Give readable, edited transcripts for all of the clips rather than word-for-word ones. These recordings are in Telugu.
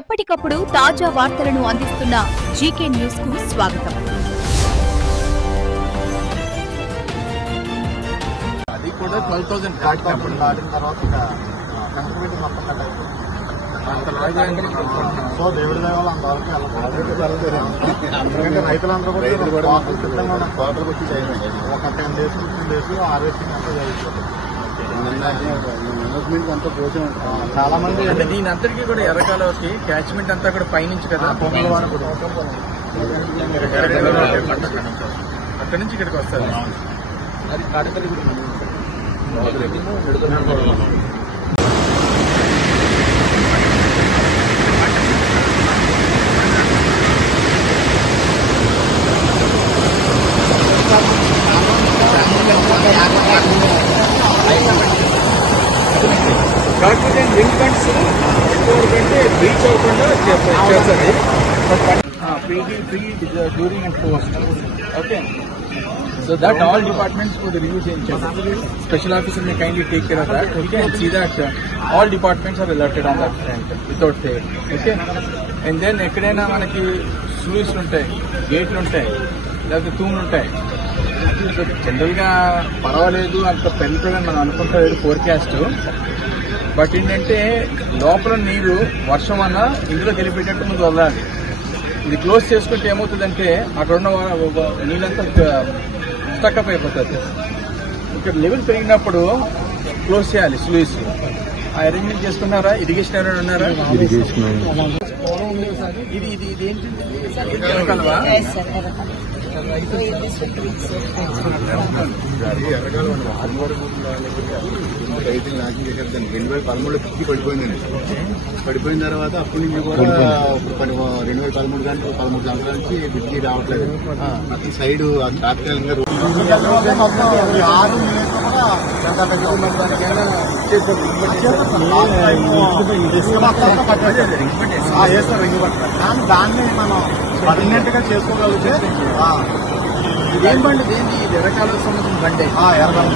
ఎప్పటికప్పుడు తాజా వార్తలను అందిస్తున్న జీకే న్యూస్ కు స్వాగతం. అది కూడా 12,000 దాటిన తర్వాత కనెక్టివిటీ మొత్తం కట్ అయిపోయింది. సో దేవుడి దేవాల అంతవరకు రైతులందరూ కూడా సిద్ధంగా ఉన్న కోతలకు వచ్చి చేయండి. ఒక 10 days 15 days హార్వెస్టింగ్ అంతా జరుగుతుంది. చాలా మంది దీని అంతటికీ కూడా ఎర్రకాలువకి క్యాచ్మెంట్ అంతా కూడా పైనుంచి కదా అక్కడి నుంచి ఇక్కడికి వస్తారు. అది కాడకల్లి కాకపోతే లింక్స్ ఎక్కువకంటే రీచ్ అవ్వకుండా చేస్తుంది during and post. Okay, so that all departments for the review change. Special officer may kindly take care of that. Okay, and see that all departments are alerted on that front without fail. Okay, and then ఎక్కడైనా మనకి స్లూయిస్లు ఉంటాయి, గేట్లు ఉంటాయి, లేకపోతే తూములు ఉంటాయి. జనరల్ గా పర్వాలేదు అంత పెరుగుతుందని మనం అనుకుంటారు ఫోర్కాస్ట్. బట్ ఏంటంటే లోపల నీరు వర్షం అన్న ఇందులో గెలిపేటట్టు ముందు వదలాలి. ఇది క్లోజ్ చేసుకుంటే ఏమవుతుందంటే అక్కడ ఉన్న నీళ్ళంతా స్టక్అప్ అయిపోతుంది. ఇక్కడ లెవెల్ పెరిగినప్పుడు క్లోజ్ చేయాలి స్లూయిస్. ఆ అరేంజ్మెంట్ చేసుకున్నారా? ఇరిగేషన్ ఎవరైనా ఉన్నారా? ఇది ఇది ఇది ఏంటంటే రైతులు నాశనం చేశారు. దాన్ని 2013లో పిచ్చి పడిపోయిందండి. పడిపోయిన తర్వాత అప్పటి నుంచి కూడా 2013 కానీ 13 సంవత్సరాల నుంచి పిచ్చి రావట్లేదు. అతి సైడ్ తాత్కాలికంగా దాన్ని మనం పర్మనెంట్ గా చేసుకోగలిగితే ఏం బండి ఏంటి? ఎర్రకాలువ సంబంధించిన బండి ఎర్రకాలం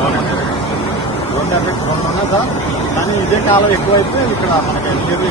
2 ఉన్నాయి సార్. కానీ ఇదే కాలం ఎక్కువైతే ఇక్కడ మనకి ఇది